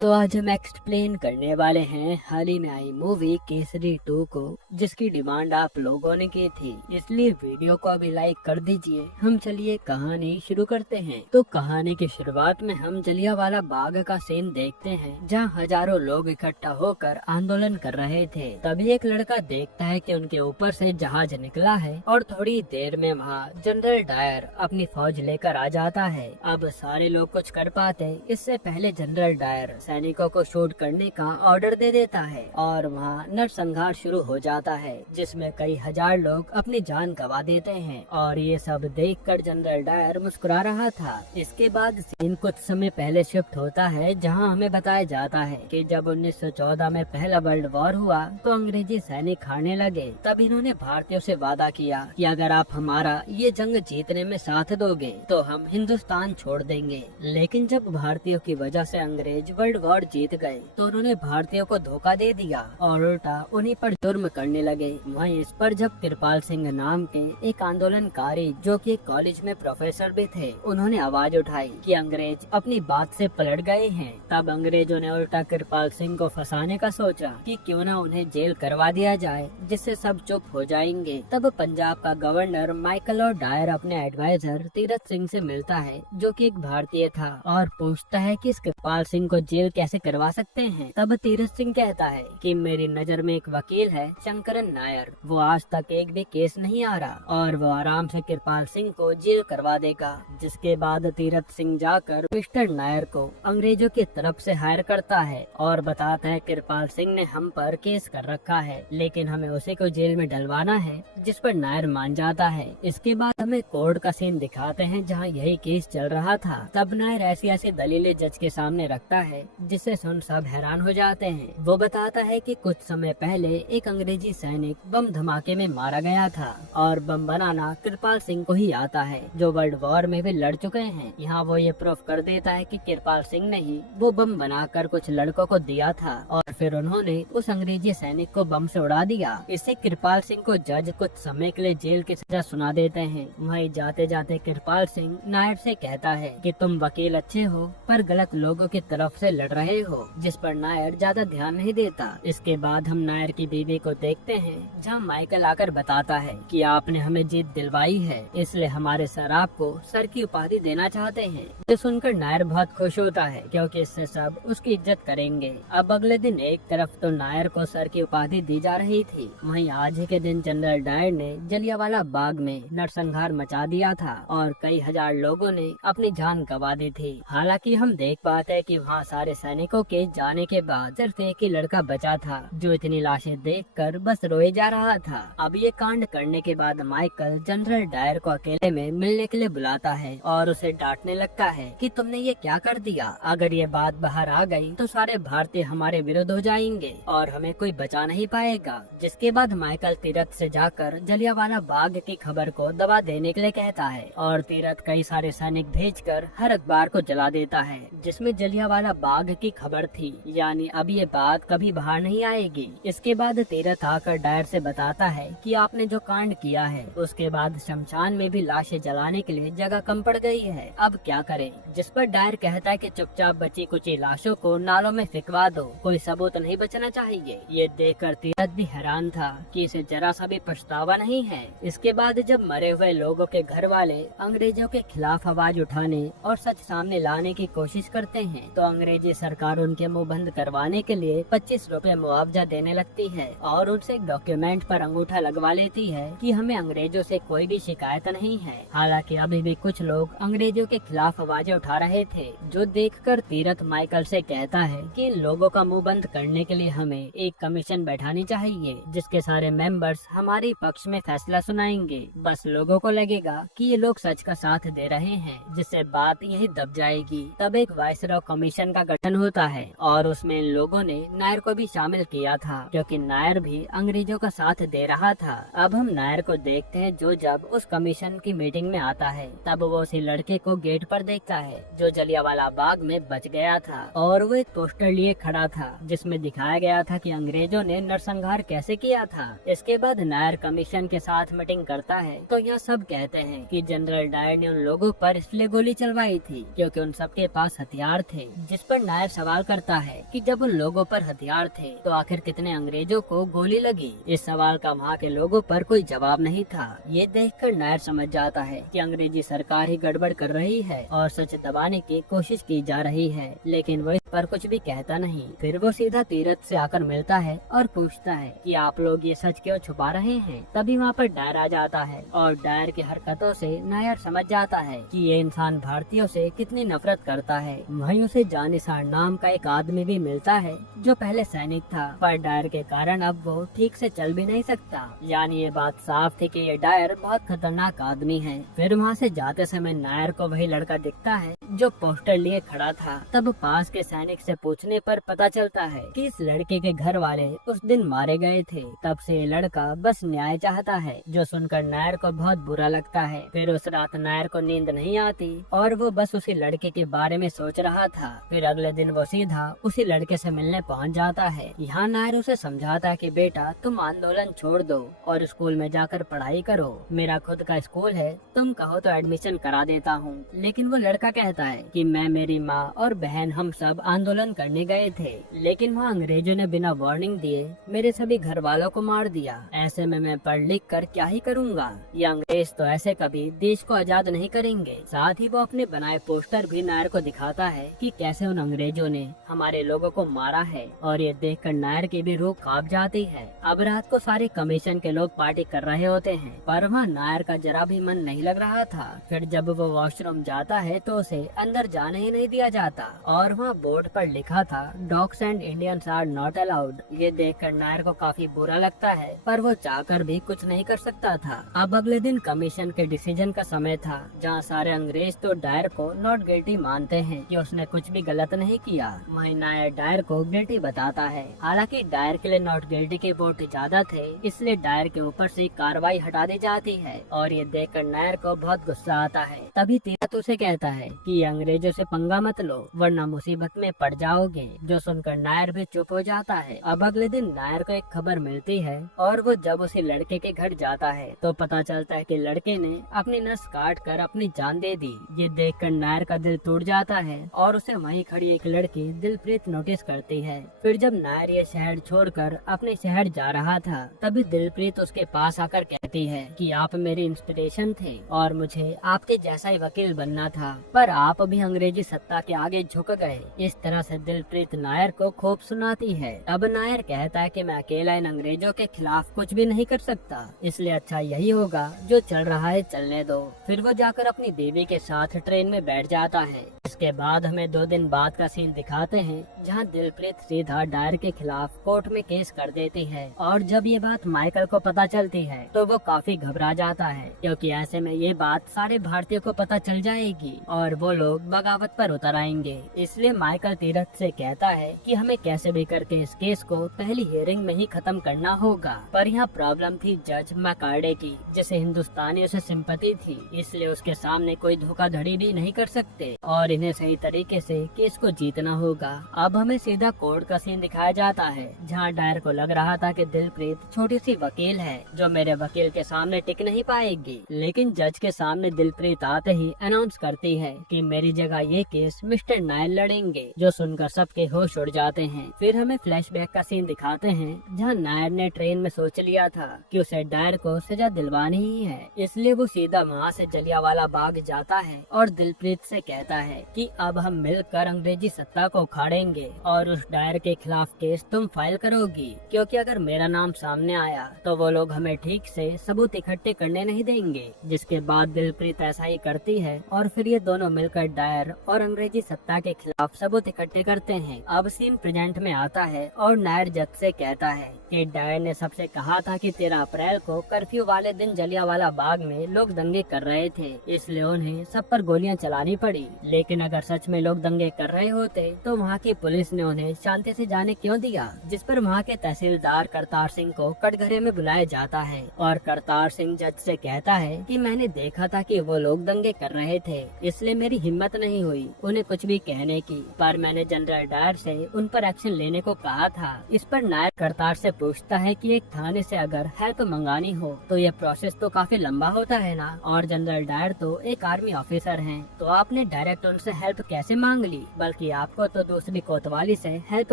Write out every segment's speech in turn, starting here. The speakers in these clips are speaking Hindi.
तो आज हम एक्सप्लेन करने वाले हैं हाल ही में आई मूवी केसरी 2 को, जिसकी डिमांड आप लोगों ने की थी, इसलिए वीडियो को अभी लाइक कर दीजिए। हम चलिए कहानी शुरू करते हैं। तो कहानी की शुरुआत में हम जलियांवाला बाग का सीन देखते हैं, जहां हजारों लोग इकट्ठा होकर आंदोलन कर रहे थे। तभी एक लड़का देखता है कि उनके ऊपर से जहाज निकला है और थोड़ी देर में वहाँ जनरल डायर अपनी फौज लेकर आ जाता है। अब सारे लोग कुछ कर पाते इससे पहले जनरल डायर सैनिकों को शूट करने का ऑर्डर दे देता है और वहाँ नरसंहार शुरू हो जाता है, जिसमें कई हजार लोग अपनी जान गंवा देते हैं। और ये सब देखकर जनरल डायर मुस्कुरा रहा था। इसके बाद सीन कुछ समय पहले शिफ्ट होता है, जहाँ हमें बताया जाता है कि जब 1914 में पहला वर्ल्ड वॉर हुआ तो अंग्रेजी सैनिक हारने लगे। तब इन्होंने भारतीयों से वादा किया कि अगर आप हमारा ये जंग जीतने में साथ दोगे तो हम हिंदुस्तान छोड़ देंगे। लेकिन जब भारतीयों की वजह से अंग्रेज वर्ल्ड वॉर जीत गए तो उन्होंने भारतीयों को धोखा दे दिया और उल्टा उन्हीं पर जुर्म करने लगे। वहीं इस पर जब कृपाल सिंह नाम के एक आंदोलनकारी, जो कि एक कॉलेज में प्रोफेसर भी थे, उन्होंने आवाज उठाई कि अंग्रेज अपनी बात से पलट गए हैं। तब अंग्रेजों ने उल्टा कृपाल सिंह को फंसाने का सोचा कि क्यों न उन्हें जेल करवा दिया जाए, जिससे सब चुप हो जाएंगे। तब पंजाब का गवर्नर माइकल और डायर अपने एडवाइजर तीरथ सिंह से मिलता है, जो कि एक भारतीय था, और पूछता है कि इस कृपाल सिंह को जेल कैसे करवा सकते हैं। तब तीरथ सिंह कहता है कि मेरी नजर में एक वकील है, शंकरन नायर, वो आज तक एक भी केस नहीं आ रहा और वो आराम से कृपाल सिंह को जेल करवा देगा। जिसके बाद तीरथ सिंह जाकर मिस्टर नायर को अंग्रेजों की तरफ से हायर करता है और बताता है कृपाल सिंह ने हम पर केस कर रखा है, लेकिन हमें उसे को जेल में डलवाना है, जिस पर नायर मान जाता है। इसके बाद हमें कोर्ट का सीन दिखाते हैं, जहाँ यही केस चल रहा था। तब नायर ऐसी ऐसी दलीलें जज के सामने रखता है जिसे सुन सब हैरान हो जाते हैं। वो बताता है कि कुछ समय पहले एक अंग्रेजी सैनिक बम धमाके में मारा गया था और बम बनाना कृपाल सिंह को ही आता है, जो वर्ल्ड वॉर में भी लड़ चुके हैं। यहाँ वो ये प्रूफ कर देता है कि कृपाल सिंह ने ही वो बम बनाकर कुछ लड़कों को दिया था और फिर उन्होंने उस अंग्रेजी सैनिक को बम से उड़ा दिया। इससे कृपाल सिंह को जज कुछ समय के लिए जेल की सजा सुना देते हैं। वहीं जाते जाते कृपाल सिंह नायर से कहता है कि तुम वकील अच्छे हो पर गलत लोगों की तरफ से लड़ रहे हो, जिस पर नायर ज्यादा ध्यान नहीं देता। इसके बाद हम नायर की बीवी को देखते हैं, जहां माइकल आकर बताता है कि आपने हमें जीत दिलवाई है, इसलिए हमारे सर आपको सर की उपाधि देना चाहते हैं। ये सुनकर नायर बहुत खुश होता है, क्योंकि इससे सब उसकी इज्जत करेंगे। अब अगले दिन एक तरफ तो नायर को सर की उपाधि दी जा रही थी, वहीं आज ही के दिन जनरल डायर ने जलियांवाला बाग में नरसंहार मचा दिया था और कई हजार लोगों ने अपनी जान गंवा दी थी। हालांकि हम देख पाते हैं कि वहाँ सारे सैनिकों के जाने के बाद सिर्फ एक ही लड़का बचा था, जो इतनी लाशें देखकर बस रोए जा रहा था। अब ये कांड करने के बाद माइकल जनरल डायर को अकेले में मिलने के लिए बुलाता है और उसे डांटने लगता है कि तुमने ये क्या कर दिया। अगर ये बात बाहर आ गई तो सारे भारतीय हमारे विरुद्ध हो जाएंगे और हमें कोई बचा नहीं पाएगा। जिसके बाद माइकल तीरथ से जाकर जलियांवाला बाग की खबर को दबा देने के लिए कहता है और तीरथ कई सारे सैनिक भेजकर हर अखबार को जला देता है, जिसमें जलियांवाला बाग की खबर थी, यानी अब ये बात कभी बाहर नहीं आएगी। इसके बाद तीरथ आकर डायर से बताता है कि आपने जो कांड किया है उसके बाद शमशान में भी लाशें जलाने के लिए जगह कम पड़ गई है, अब क्या करें। जिस पर डायर कहता है कि चुपचाप बची कुची लाशों को नालों में फिकवा दो, कोई सबूत नहीं बचना चाहिए। ये देखकर तीरथ भी हैरान था कि इसे जरा सा भी पछतावा नहीं है। इसके बाद जब मरे हुए लोगों के घर वाले अंग्रेजों के खिलाफ आवाज उठाने और सच सामने लाने की कोशिश करते हैं तो अंग्रेजी सरकार उनके मुंह बंद करवाने के लिए 25 रुपए मुआवजा देने लगती है और उनसे एक डॉक्यूमेंट पर अंगूठा लगवा लेती है कि हमें अंग्रेजों से कोई भी शिकायत नहीं है। हालांकि अभी भी कुछ लोग अंग्रेजों के खिलाफ आवाजें उठा रहे थे, जो देखकर तीरथ माइकल से कहता है कि इन लोगों का मुंह बंद करने के लिए हमें एक कमीशन बैठानी चाहिए, जिसके सारे मेंबर्स हमारे पक्ष में फैसला सुनाएंगे। बस लोगों को लगेगा कि ये लोग सच का साथ दे रहे हैं, जिससे बात यही दब जाएगी। तब एक वाइसरॉय कमीशन का गठन होता है और उसमें इन लोगों ने नायर को भी शामिल किया था, क्योंकि नायर भी अंग्रेजों का साथ दे रहा था। अब हम नायर को देखते हैं, जो जब उस कमीशन की मीटिंग में आता है तब वो उसी लड़के को गेट पर देखता है जो जलियांवाला बाग में बच गया था, और वो एक पोस्टर लिए खड़ा था जिसमें दिखाया गया था कि अंग्रेजों ने नरसंहार कैसे किया था। इसके बाद नायर कमीशन के साथ मीटिंग करता है तो यहाँ सब कहते हैं कि जनरल डायर ने उन लोगों पर इसलिए गोली चलवाई थी क्योंकि उन सबके पास हथियार थे, जिस पर नायर सवाल करता है कि जब उन लोगों पर हथियार थे तो आखिर कितने अंग्रेजों को गोली लगी। इस सवाल का वहाँ के लोगों पर कोई जवाब नहीं था। ये देखकर नायर समझ जाता है कि अंग्रेजी सरकार ही गड़बड़ कर रही है और सच दबाने की कोशिश की जा रही है, लेकिन वो इस पर कुछ भी कहता नहीं। फिर वो सीधा तीरथ से आकर मिलता है और पूछता है कि आप लोग ये सच क्यों छुपा रहे हैं। तभी वहाँ पर डायर आ जाता है और डायर की हरकतों से नायर समझ जाता है कि ये इंसान भारतीयों से कितनी नफरत करता है। वहीं उसे जानिसार नाम का एक आदमी भी मिलता है जो पहले सैनिक था, पर डायर के कारण अब वो ठीक से चल भी नहीं सकता। यानी ये बात साफ थी कि ये डायर बहुत खतरनाक आदमी है। फिर वहाँ से जाते समय नायर को वही लड़का दिखता है जो पोस्टर लिए खड़ा था। तब पास के सैनिक से पूछने पर पता चलता है कि इस लड़के के घर वाले उस दिन मारे गए थे। तब से ये लड़का बस न्याय चाहता है, जो सुनकर नायर को बहुत बुरा लगता है। फिर उस रात नायर को नींद नहीं आती और वो बस उसी लड़के के बारे में सोच रहा था। फिर अगले दिन वो सीधा उसी लड़के से मिलने पहुंच जाता है। यहाँ नायर उसे समझाता है कि बेटा तुम आंदोलन छोड़ दो और स्कूल में जाकर पढ़ाई करो। मेरा खुद का स्कूल है, तुम कहो तो एडमिशन करा देता हूँ। लेकिन वो लड़का कहता है कि मैं, मेरी माँ और बहन हम सब आंदोलन करने गए थे, लेकिन वहाँ अंग्रेजों ने बिना वार्निंग दिए मेरे सभी घर वालों को मार दिया। ऐसे में मैं पढ़ लिख कर क्या ही करूँगा। ये अंग्रेज तो ऐसे कभी देश को आजाद नहीं करेंगे। साथ ही वो अपने बनाए पोस्टर भी नायर को दिखाता है कि कैसे उन अंग्रेजों ने हमारे लोगों को मारा है, और ये देखकर नायर की भी रूह कांप जाती है। अब रात को सारे कमीशन के लोग पार्टी कर रहे होते हैं, पर वहाँ नायर का जरा भी मन नहीं लग रहा था। फिर जब वो वॉशरूम जाता है तो उसे अंदर जाने ही नहीं दिया जाता और वहाँ बोर्ड पर लिखा था dogs and Indians are not allowed. ये देखकर नायर को काफी बुरा लगता है, पर वो चाहकर भी कुछ नहीं कर सकता था। अब अगले दिन कमीशन के डिसीजन का समय था, जहाँ सारे अंग्रेज तो डायर को नॉट गिल्टी मानते हैं कि उसने कुछ भी गलत नहीं किया। वहीं नायर डायर को गिल्टी बताता है। हालांकि डायर के लिए नॉट गिल्टी के वोट ज्यादा थे, इसलिए डायर के ऊपर से कार्रवाई हटा दी जाती है और ये देखकर नायर को बहुत गुस्सा आता है। तभी तीरथ उसे कहता है कि अंग्रेजों से पंगा मत लो वरना मुसीबत में पड़ जाओगे, जो सुनकर नायर भी चुप हो जाता है। अब अगले दिन नायर को एक खबर मिलती है और वो जब उसी लड़के के घर जाता है तो पता चलता है कि लड़के ने अपनी नस काट कर अपनी जान दे दी। ये देखकर नायर का दिल टूट जाता है और उसे वहीं खड़ी एक लड़की दिलप्रीत नोटिस करती है। फिर जब नायर ये शहर छोड़कर अपने शहर जा रहा था, तभी दिलप्रीत उसके पास आकर कहती है कि आप मेरी इंस्पिरेशन थे और मुझे आपके जैसा ही वकील बनना था, पर आप भी अंग्रेजी सत्ता के आगे झुक गए। इस तरह से दिलप्रीत नायर को खूब सुनाती है। अब नायर कहता है कि मैं अकेला इन अंग्रेजों के खिलाफ कुछ भी नहीं कर सकता, इसलिए अच्छा यही होगा जो चल रहा है चलने दो। फिर वो जाकर अपनी बीवी के साथ ट्रेन में बैठ जाता है। इसके बाद हमें 2 दिन बाद का सीन दिखाते हैं, जहां दिलप्रीत सीधा डायर के खिलाफ कोर्ट में केस कर देती है। और जब ये बात माइकल को पता चलती है तो वो काफी घबरा जाता है, क्योंकि ऐसे में ये बात सारे भारतीयों को पता चल जाएगी और वो लोग बगावत पर उतर आएंगे। इसलिए माइकल तीरथ से कहता है कि हमें कैसे भी करके इस केस को पहली हियरिंग में ही खत्म करना होगा। पर यहाँ प्रॉब्लम थी जज मैकार्डे की, जिसे हिंदुस्तानियों से सिंपैथी थी, इसलिए उसके सामने कोई धोखाधड़ी भी नहीं कर सकते और इन्हें सही तरीके से केस को जीतना होगा। अब हमें सीधा कोर्ट का सीन दिखाया जाता है, जहाँ डायर को लग रहा था कि दिलप्रीत छोटी सी वकील है जो मेरे वकील के सामने टिक नहीं पाएगी, लेकिन जज के सामने दिलप्रीत आते ही अनाउंस करती है कि मेरी जगह ये केस मिस्टर नायर लड़ेंगे, जो सुनकर सबके होश उड़ जाते हैं। फिर हमें फ्लैशबैक का सीन दिखाते हैं, जहाँ नायर ने ट्रेन में सोच लिया था कि उसे डायर को सजा दिलवानी ही है, इसलिए वो सीधा वहाँ से जलियांवाला बाग जाता है और दिलप्रीत से कहता है कि अब हम मिलकर अंग्रेजी सत्ता को उखाड़ेंगे और उस डायर के खिलाफ केस तुम फाइल करोगी, क्योंकि अगर मेरा नाम सामने आया तो वो लोग हमें ठीक से सबूत इकट्ठे करने नहीं देंगे। जिसके बाद दिलप्रीत ऐसा ही करती है और फिर ये दोनों मिलकर डायर और अंग्रेजी सत्ता के खिलाफ सबूत इकट्ठे करते हैं। अब सीन प्रेजेंट में आता है और नायर जज से कहता है कि डायर ने सबसे कहा था कि 13 अप्रैल को कर्फ्यू वाले दिन जलियांवाला बाग में लोग दंगे कर रहे थे, इसलिए उन्हें सब पर गोलियां चलानी पड़ी। लेकिन अगर सच में लोग दंगे कर रहे होते तो वहाँ की पुलिस ने उन्हें शांति से जाने क्यों दिया। जिस पर वहाँ के तहसीलदार करतार सिंह को कटघरे में बुलाया जाता है और करतार सिंह जज से कहता है कि मैंने देखा था कि वो लोग दंगे कर रहे थे, इसलिए मेरी हिम्मत नहीं हुई उन्हें कुछ भी कहने की, पर मैंने जनरल डायर से उन पर एक्शन लेने को कहा था। इस पर नायर करतार से पूछता है कि एक थाने से अगर है तो मंगानी हो तो ये प्रोसेस तो काफी लंबा होता है ना, और जनरल डायर तो एक आर्मी ऑफिसर हैं, तो आपने डायरेक्ट उनसे हेल्प कैसे मांग ली, बल्कि बल्कि आपको तो दूसरी कोतवाली से हेल्प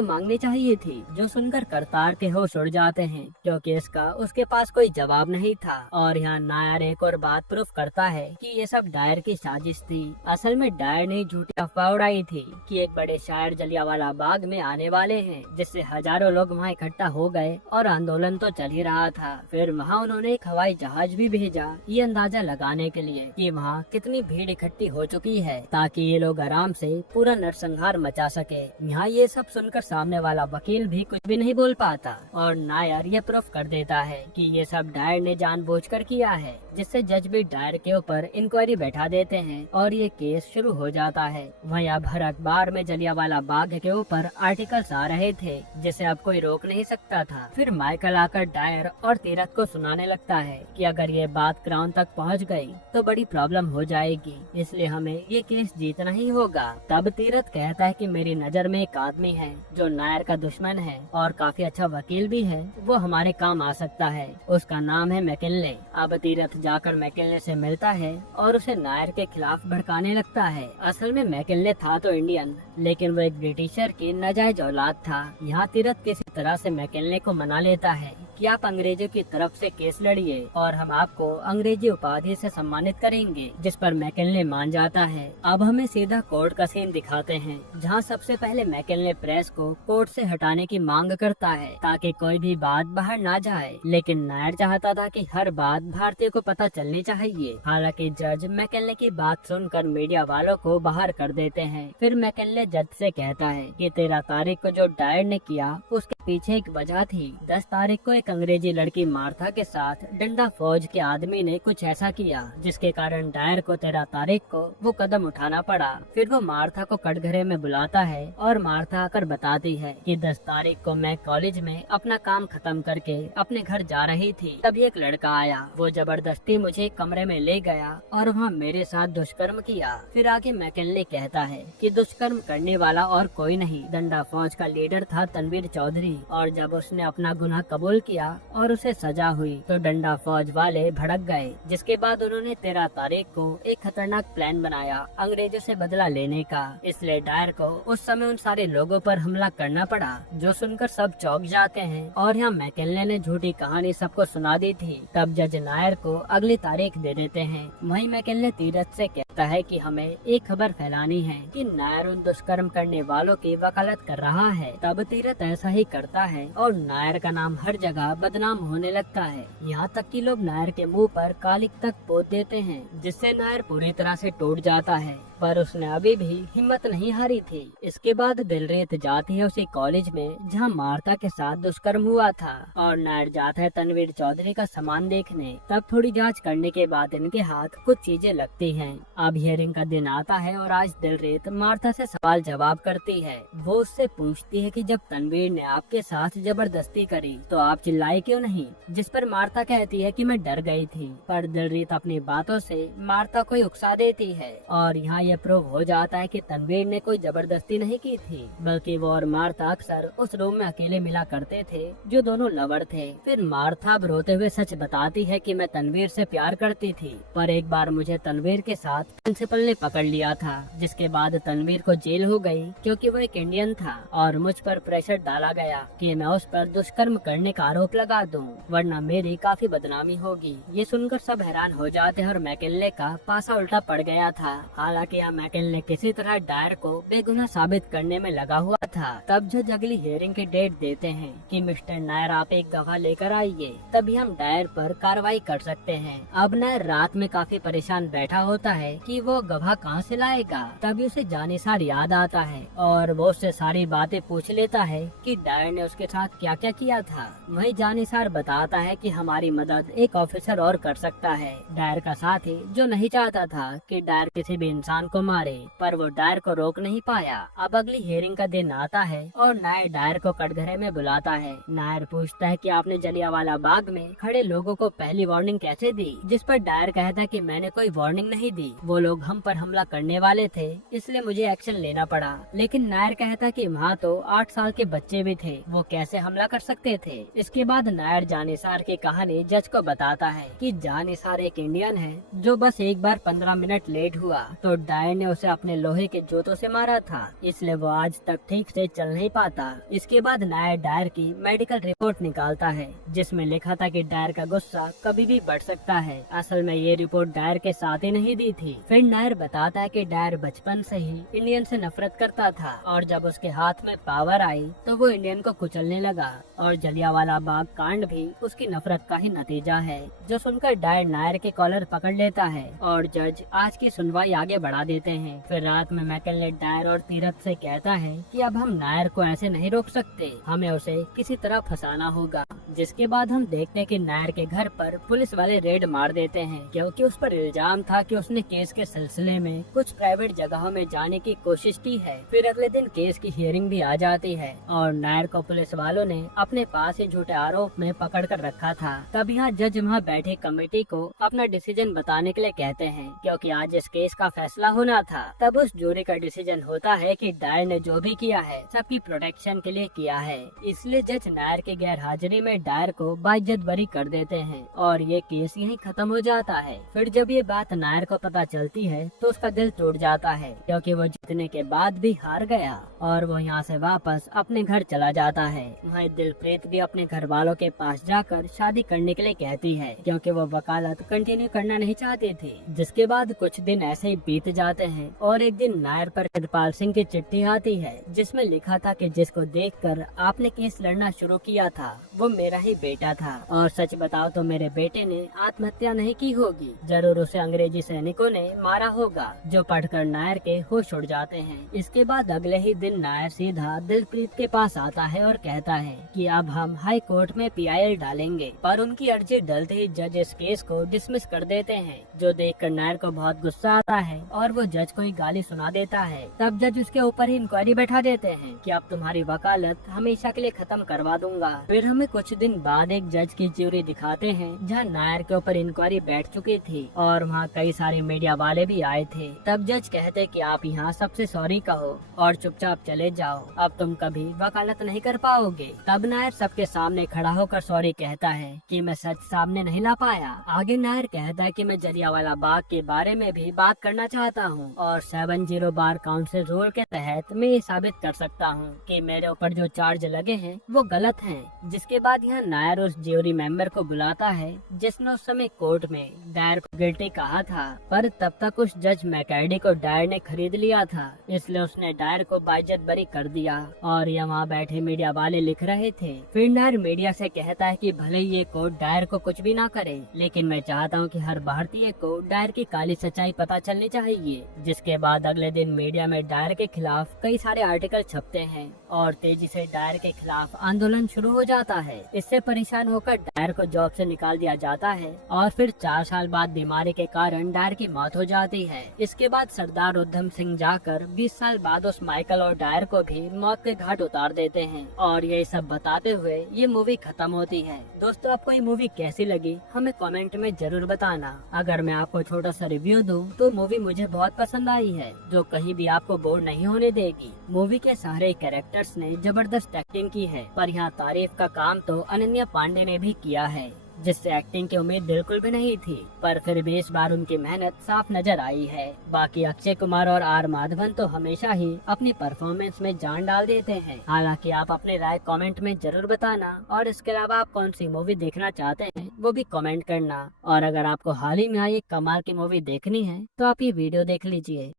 मांगनी चाहिए थी। जो सुनकर करतार के होश उड़ जाते हैं, क्योंकि इसका उसके पास कोई जवाब नहीं था। और यहाँ नायर एक और बात प्रूफ करता है कि ये सब डायर की साजिश थी। असल में डायर ने झूठी अफवाह उड़ाई थी कि एक बड़े शायर जलियांवाला बाग में आने वाले हैं, जिससे हजारों लोग वहाँ इकट्ठा हो गए और आंदोलन तो चल ही रहा था। फिर वहाँ उन्होंने एक हवाई जहाज भी भेजा, ये अंदाजा लगाने के लिए कि वहाँ कितनी भीड़ इकट्ठी हो चुकी है, ताकि ये लोग आराम से पूरा नरसंहार मचा सके। यहाँ ये सब सुनकर सामने वाला वकील भी कुछ भी नहीं बोल पाता और नायर ये प्रूफ कर देता है कि ये सब डायर ने जानबूझकर किया है, जिससे जज भी डायर के ऊपर इंक्वायरी बैठा देते हैं और ये केस शुरू हो जाता है। वहीं अब हर अखबार में जलियांवाला बाग के ऊपर आर्टिकल्स आ रहे थे, जिसे अब कोई रोक नहीं सकता था। फिर माइकल आकर डायर और तीरथ को सुनाने लगता है कि अगर ये बात क्राउन तक पहुंच गई तो बड़ी प्रॉब्लम हो जाएगी, इसलिए हमें ये केस जीतना ही होगा। तब तीरथ कहता है कि मेरी नजर में एक आदमी है जो नायर का दुश्मन है और काफी अच्छा वकील भी है, वो हमारे काम आ सकता है। उसका नाम है मैकिन्ले। अब तीरथ जाकर मैकिन्ले से मिलता है और उसे नायर के खिलाफ भड़काने लगता है। असल में मैकिन्ले था तो इंडियन, लेकिन वो एक ब्रिटिशर की नाजायज औलाद था। यहाँ तीरथ किसी तरह से मैकिन्ले को मना लेता है कि आप अंग्रेजों की तरफ से केस लड़िए और हम आपको अंग्रेजी उपाधि से सम्मानित करेंगे, जिस पर मैकिन्ले मान जाता है। अब हमें सीधा कोर्ट का सीन दिखाते हैं, जहाँ सबसे पहले मैकिन्ले प्रेस को कोर्ट से हटाने की मांग करता है ताकि कोई भी बात बाहर ना जाए, लेकिन नायर चाहता था कि हर बात भारतीय को पता चलनी चाहिए। हालांकि जज मैकिन्ले की बात सुनकर मीडिया वालों को बाहर कर देते हैं। फिर मैकिन्ले जज से कहता है कि 13 तारीख को जो डायर ने किया उसके पीछे एक वजह थी। 10 तारीख को एक अंग्रेजी लड़की मार्था के साथ डंडा फौज के आदमी ने कुछ ऐसा किया, जिसके कारण डायर को 13 तारीख को वो कदम उठाना पड़ा। फिर वो मार्था को कटघरे में बुलाता है और मार्था आकर बताती है कि 10 तारीख को मैं कॉलेज में अपना काम खत्म करके अपने घर जा रही थी, तभी एक लड़का आया। वो जबरदस्ती मुझे कमरे में ले गया और वहाँ मेरे साथ दुष्कर्म किया। फिर आगे मैकिन्ले कहता है कि दुष्कर्म करने वाला और कोई नहीं, डंडा फौज का लीडर था तनवीर चौधरी। और जब उसने अपना गुनाह कबूल किया और उसे सजा हुई तो डंडा फौज वाले भड़क गए, जिसके बाद उन्होंने 13 तारीख को एक खतरनाक प्लान बनाया अंग्रेजों से बदला लेने का। इसलिए डायर को उस समय उन सारे लोगों पर हमला करना पड़ा, जो सुनकर सब चौंक जाते हैं। और यहाँ मैकिन्ले ने झूठी कहानी सबको सुना दी थी। तब जज नायर को अगली तारीख दे देते हैं। वहीं मैकिन्ले तीरथ से कहता है कि हमें एक खबर फैलानी है कि नायर उन दुष्कर्म करने वालों की वकालत कर रहा है। तब तीरथ ऐसा ही करता है और नायर का नाम हर जगह बदनाम होने लगता है। यहाँ तक कि लोग नायर के मुंह पर कालिक तक पोत देते हैं, जिससे नायर पूरी तरह से टूट जाता है। पर उसने अभी भी हिम्मत नहीं हारी थी। इसके बाद दिलरेत जाती है उसी कॉलेज में जहाँ मार्था के साथ दुष्कर्म हुआ था और नायर जाता है तनवीर चौधरी का सामान देखने। तब थोड़ी जांच करने के बाद इनके हाथ कुछ चीजें लगती हैं। अब हियरिंग का दिन आता है और आज दिलरेत मार्था से सवाल जवाब करती है। वो उससे पूछती है कि जब तनवीर ने आपके साथ जबरदस्ती करी तो आप चिल्लाई क्यों नहीं, जिस पर मार्था कहती है कि मैं डर गई थी। पर दिलरेत अपनी बातों से मार्था को उकसा देती है और यहाँ ये प्रूव हो जाता है कि तनवीर ने कोई जबरदस्ती नहीं की थी, बल्कि वो और मार्था अक्सर उस रूम में अकेले मिला करते थे, जो दोनों लवर थे। फिर मार्था अब रोते हुए सच बताती है कि मैं तनवीर से प्यार करती थी, पर एक बार मुझे तनवीर के साथ प्रिंसिपल ने पकड़ लिया था, जिसके बाद तनवीर को जेल हो गई क्योंकि वो एक इंडियन था और मुझ पर प्रेशर डाला गया कि मैं उस पर दुष्कर्म करने का आरोप लगा दूं, वरना मेरी काफी बदनामी होगी। ये सुनकर सब हैरान हो जाते हैं और मैकिन्ले का पासा उल्टा पड़ गया था। हालांकि मैकिन्ले किसी तरह डायर को बेगुनाह साबित करने में लगा हुआ था। तब जज अगली हियरिंग की डेट देते हैं कि मिस्टर नायर आप एक गवाह लेकर आइए, तभी हम डायर पर कार्रवाई कर सकते हैं। अब नायर रात में काफी परेशान बैठा होता है कि वो गवाह कहाँ से लाएगा। तभी उसे जानिसार याद आता है और वो उससे सारी बातें पूछ लेता है कि डायर ने उसके साथ क्या क्या किया था। वही जानिसार बताता है कि हमारी मदद एक ऑफिसर और कर सकता है, डायर का साथी, जो नहीं चाहता था कि डायर किसी भी इंसान को मारे, पर वो डायर को रोक नहीं पाया। अब अगली हियरिंग का दिन आता है और नायर डायर को कटघरे में बुलाता है। नायर पूछता है कि आपने जलियांवाला बाग में खड़े लोगों को पहली वार्निंग कैसे दी, जिस पर डायर कहता है कि मैंने कोई वार्निंग नहीं दी, वो लोग हम पर हमला करने वाले थे, इसलिए मुझे एक्शन लेना पड़ा। लेकिन नायर कहता कि वहाँ तो 8 साल के बच्चे भी थे, वो कैसे हमला कर सकते थे। इसके बाद नायर जानिसार की कहानी जज को बताता है कि जानिसार एक इंडियन है जो बस एक बार 15 मिनट लेट हुआ तो डायर ने उसे अपने लोहे के जूतों से मारा था, इसलिए वो आज तक ठीक से चल नहीं पाता। इसके बाद नायर डायर की मेडिकल रिपोर्ट निकालता है, जिसमें लिखा था कि डायर का गुस्सा कभी भी बढ़ सकता है। असल में ये रिपोर्ट डायर के साथ ही नहीं दी थी। फिर नायर बताता है कि डायर बचपन से ही इंडियन से नफरत करता था और जब उसके हाथ में पावर आई तो वो इंडियन को कुचलने लगा, और जलियांवाला बाग कांड भी उसकी नफरत का ही नतीजा है। जो सुनकर डायर नायर के कॉलर पकड़ लेता है और जज आज की सुनवाई आगे बढ़ा देते हैं। फिर रात में मैकल ने डायर और तीरथ से कहता है कि अब हम नायर को ऐसे नहीं रोक सकते, हमें उसे किसी तरह फंसाना होगा। जिसके बाद हम देखते हैं कि नायर के घर पर पुलिस वाले रेड मार देते हैं, क्योंकि उस पर इल्जाम था कि उसने केस के सिलसिले में कुछ प्राइवेट जगहों में जाने की कोशिश की है। फिर अगले दिन केस की हियरिंग भी आ जाती है और नायर को पुलिस वालों ने अपने पास ही झूठे आरोप में पकड़ कर रखा था। तब यहाँ जज वहाँ बैठे कमेटी को अपना डिसीजन बताने के लिए कहते हैं, क्योंकि आज इस केस का फैसला होना था। तब उस जूरी का डिसीजन होता है कि डायर ने जो भी किया है सबकी प्रोटेक्शन के लिए किया है, इसलिए जज नायर के गैर हाजिरी में डायर को बाइज्जत बरी कर देते हैं और ये केस यहीं खत्म हो जाता है। फिर जब ये बात नायर को पता चलती है तो उसका दिल टूट जाता है, क्योंकि वो जीतने के बाद भी हार गया और वो यहाँ से वापस अपने घर चला जाता है। वहाँ दिलप्रीत भी अपने घर वालों के पास जाकर शादी करने के लिए कहती है, क्योंकि वो वकालत कंटिन्यू करना नहीं चाहती थी। जिसके बाद कुछ दिन ऐसे ही बीत जाते हैं और एक दिन नायर पर कृपाल सिंह की चिट्ठी आती है, जिसमें लिखा था कि जिसको देखकर आपने केस लड़ना शुरू किया था वो मेरा ही बेटा था, और सच बताओ तो मेरे बेटे ने आत्महत्या नहीं की होगी, जरूर उसे अंग्रेजी सैनिकों ने मारा होगा। जो पढ़कर नायर के होश उड़ जाते हैं। इसके बाद अगले ही दिन नायर सीधा दिलप्रीत के पास आता है और कहता है कि अब हम हाई कोर्ट में PIL डालेंगे, पर उनकी अर्जी डलते ही जज इस केस को डिसमिस कर देते हैं, जो देखकर नायर को बहुत गुस्सा आता है और वो जज को ही गाली सुना देता है। तब जज उसके ऊपर ही इंक्वायरी बैठा देते हैं कि अब तुम्हारी वकालत हमेशा के लिए खत्म करवा दूंगा। फिर हमें कुछ दिन बाद एक जज की ज्यूरी दिखाते हैं, जहाँ नायर के ऊपर इंक्वायरी बैठ चुकी थी और वहाँ कई सारे मीडिया वाले भी आए थे। तब जज कहते कि आप यहाँ सबसे सॉरी कहो और चुपचाप चले जाओ, अब तुम कभी वकालत नहीं कर पाओगे। तब नायर सबके सामने खड़ा होकर सॉरी कहता है कि मैं सच सामने नहीं ला पाया। आगे नायर कहता है कि मैं जलियांवाला बाग के बारे में भी बात करना चाहता हूँ और 70 बार काउंसिल रूल के तहत मैं ये साबित कर सकता हूँ कि मेरे ऊपर जो चार्ज लगे हैं वो गलत हैं। जिसके बाद यहाँ नायर उस ज्यूरी मेंबर को बुलाता है जिसने उस समय कोर्ट में डायर को गिल्टी कहा था, पर तब तक उस जज मैकर्डी को डायर ने खरीद लिया था, इसलिए उसने डायर को बाइज्जत बरी कर दिया। और यहाँ बैठे मीडिया वाले लिख रहे थे। फिर नायर मीडिया से कहता है कि भले ही ये कोर्ट डायर को कुछ भी ना करे, लेकिन मैं चाहता हूँ कि हर भारतीय को डायर की काली सच्चाई पता चलनी चाहिए। जिसके बाद अगले दिन मीडिया में डायर के खिलाफ कई सारे आर्टिकल छपते हैं और तेजी से डायर के खिलाफ आंदोलन शुरू हो जाता है। इससे परेशान होकर डायर को जॉब से निकाल दिया जाता है और फिर 4 साल बाद बीमारी के कारण डायर की मौत हो जाती है। इसके बाद सरदार उधम सिंह जाकर 20 साल बाद उस माइकल और डायर को भी मौत के घाट उतार देते हैं और ये सब बताते हुए ये मूवी खत्म होती है। दोस्तों, आपको ये मूवी कैसी लगी हमें कमेंट में जरूर बताना। अगर मैं आपको छोटा सा रिव्यू दूं तो मूवी मुझे बहुत पसंद आई है, जो कहीं भी आपको बोर नहीं होने देगी। मूवी के सारे कैरेक्टर्स ने जबरदस्त एक्टिंग की है, पर यहाँ तारीफ का काम तो अनन्या पांडे ने भी किया है, जिससे एक्टिंग की उम्मीद बिल्कुल भी नहीं थी, पर फिर भी इस बार उनकी मेहनत साफ नजर आई है। बाकी अक्षय कुमार और R माधवन तो हमेशा ही अपनी परफॉर्मेंस में जान डाल देते हैं। हालांकि आप अपने राय कमेंट में जरूर बताना, और इसके अलावा आप कौन सी मूवी देखना चाहते हैं वो भी कमेंट करना। और अगर आपको हाल ही में आई एक कमाल की मूवी देखनी है तो आप ये वीडियो देख लीजिए।